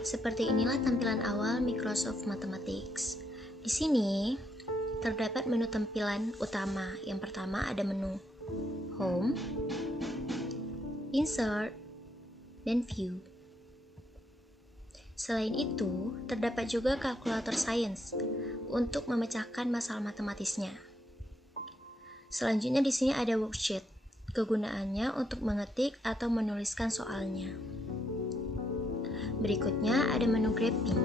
Seperti inilah tampilan awal Microsoft Mathematics. Di sini terdapat menu tampilan utama. Yang pertama ada menu Home, Insert, dan View. Selain itu, terdapat juga kalkulator sains untuk memecahkan masalah matematisnya. Selanjutnya di sini ada worksheet. Kegunaannya untuk mengetik atau menuliskan soalnya. Berikutnya ada menu graphing.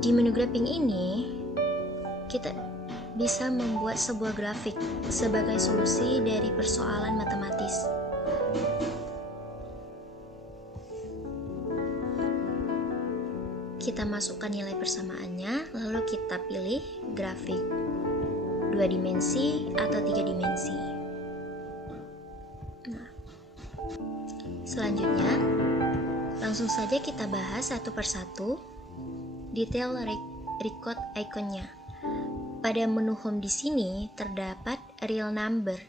Di menu graphing ini, kita bisa membuat sebuah grafik sebagai solusi dari persoalan matematis. Kita masukkan nilai persamaannya, lalu kita pilih grafik 2 dimensi atau 3 dimensi. Nah, selanjutnya, langsung saja kita bahas satu persatu detail record ikonnya. Pada menu home di sini terdapat real number.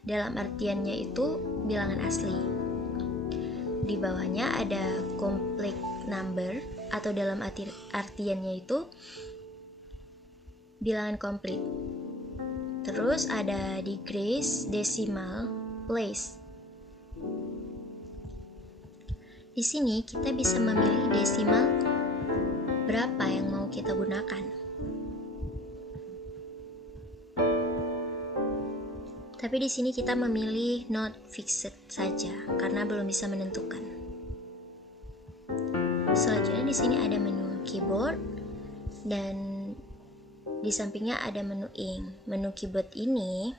Dalam artiannya itu bilangan asli. Di bawahnya ada complex number atau dalam artiannya itu bilangan komplit. Terus ada degrees, decimal, place. Di sini kita bisa memilih desimal berapa yang mau kita gunakan. Tapi di sini kita memilih not fixed saja karena belum bisa menentukan. Selanjutnya di sini ada menu keyboard dan di sampingnya ada menu ink. Menu keyboard ini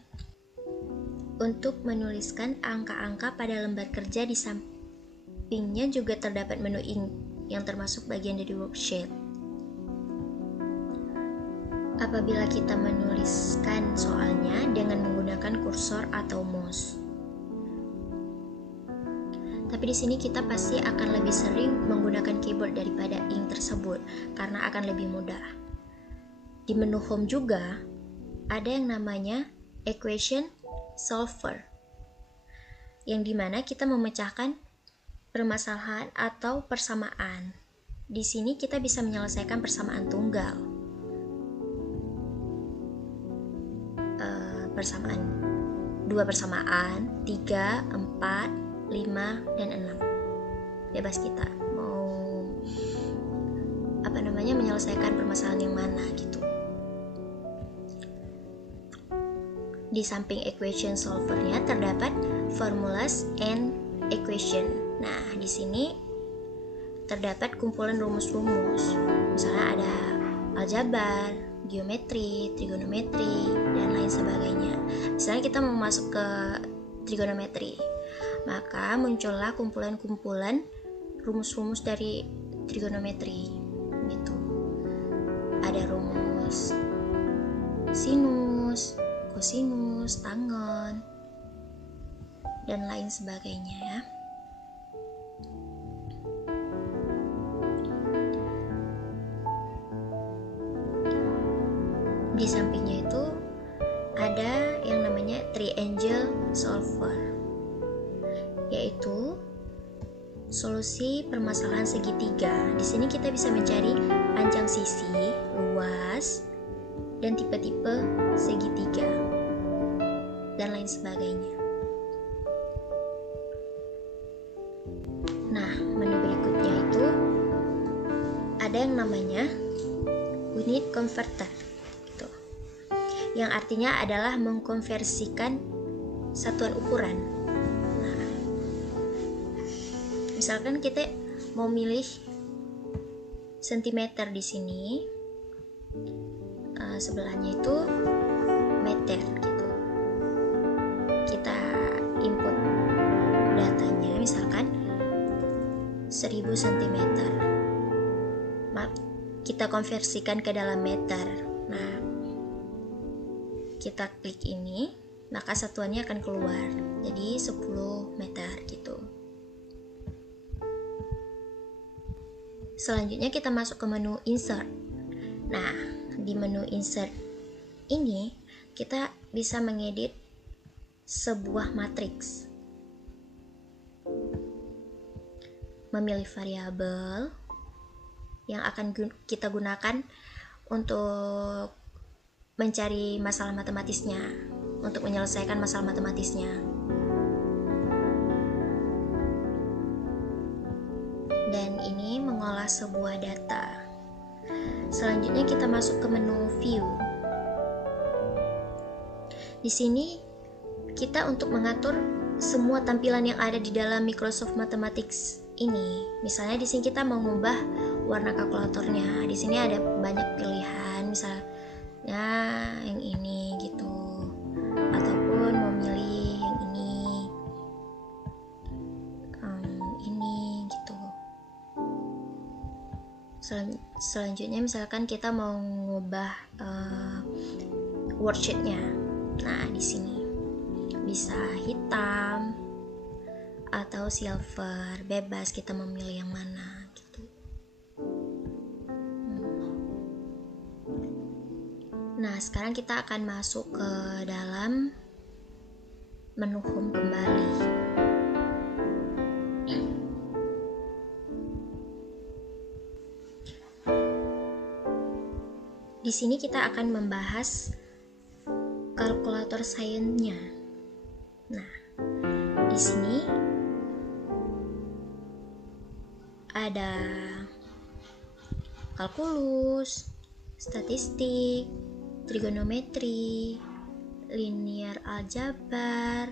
untuk menuliskan angka-angka pada lembar kerja. Di sampingnya juga terdapat menu ink yang termasuk bagian dari worksheet. Apabila kita menuliskan soalnya dengan menggunakan kursor atau mouse. Tapi di sini kita pasti akan lebih sering menggunakan keyboard daripada ink tersebut karena akan lebih mudah. Di menu home juga ada yang namanya equation solver, yang dimana kita memecahkan permasalahan atau persamaan. Di sini kita bisa menyelesaikan persamaan tunggal, dua persamaan, 3, 4, 5, dan 6. Bebas kita mau menyelesaikan permasalahan yang mana gitu. Di samping equation solvernya terdapat formulas and equation. Nah, di sini terdapat kumpulan rumus-rumus. Misalnya ada aljabar, geometri, trigonometri, dan lain sebagainya. Misalnya kita mau masuk ke trigonometri, maka muncullah kumpulan-kumpulan rumus-rumus dari trigonometri gitu. Ada rumus sinus, kosinus, tangen, dan lain sebagainya ya. Di sampingnya itu ada yang namanya triangle solver, yaitu solusi permasalahan segitiga. Di sini kita bisa mencari panjang sisi, luas, dan tipe-tipe segitiga, dan lain sebagainya. Nah, menu berikutnya itu ada yang namanya unit converter, gitu, yang artinya adalah mengkonversikan satuan ukuran. Nah, misalkan kita mau milih sentimeter di sini, sebelahnya itu meter gitu. Kita input datanya misalkan 1000 cm. Kita konversikan ke dalam meter. Nah, kita klik ini, maka satuannya akan keluar. Jadi 10 meter gitu. Selanjutnya kita masuk ke menu insert. Nah, di menu insert ini kita bisa mengedit sebuah matriks. memilih variabel yang akan kita gunakan untuk mencari masalah matematisnya, untuk menyelesaikan masalah matematisnya. Dan ini mengolah sebuah data. Selanjutnya kita masuk ke menu view. Di sini kita untuk mengatur semua tampilan yang ada di dalam Microsoft Mathematics ini. Misalnya di sini kita mau mengubah warna kalkulatornya. Di sini ada banyak pilihan, misalnya yang ini gitu. Ataupun mau milih yang ini gitu. Selanjutnya misalkan kita mau mengubah worksheet-nya. Nah, di sini bisa hitam atau silver, bebas kita memilih yang mana gitu. Nah, sekarang kita akan masuk ke dalam menu home kembali. Di sini kita akan membahas kalkulator sainsnya. Nah, di sini ada kalkulus, statistik, trigonometri, linear aljabar,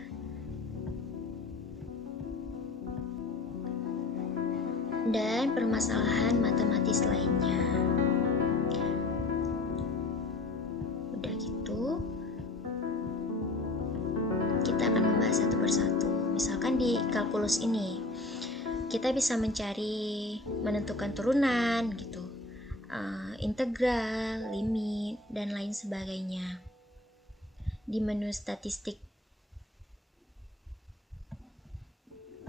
dan permasalahan matematis lainnya. Udah gitu, kita akan membahas satu persatu. Misalkan di kalkulus ini kita bisa menentukan turunan gitu, integral, limit, dan lain sebagainya. Di menu statistik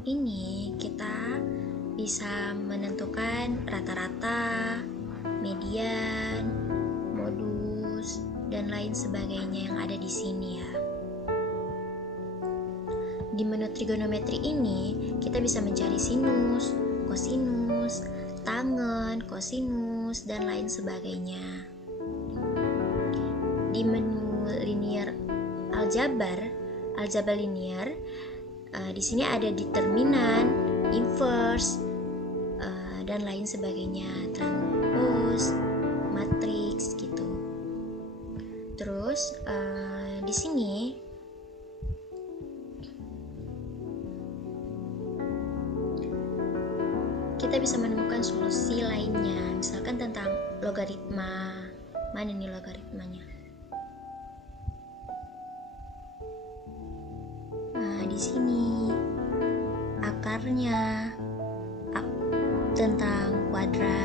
ini kita bisa menentukan rata-rata, median, modus, dan lain sebagainya yang ada di sini ya. Di menu trigonometri ini kita bisa mencari sinus, kosinus, tangen, kosinus, dan lain sebagainya. Di menu linear aljabar linear, di sini ada determinan, inverse, dan lain sebagainya, transpose, matriks gitu. Terus di sini kita bisa menemukan solusi lainnya, misalkan tentang logaritma. Mana nih logaritmanya? Nah, di sini akarnya, tentang kuadrat,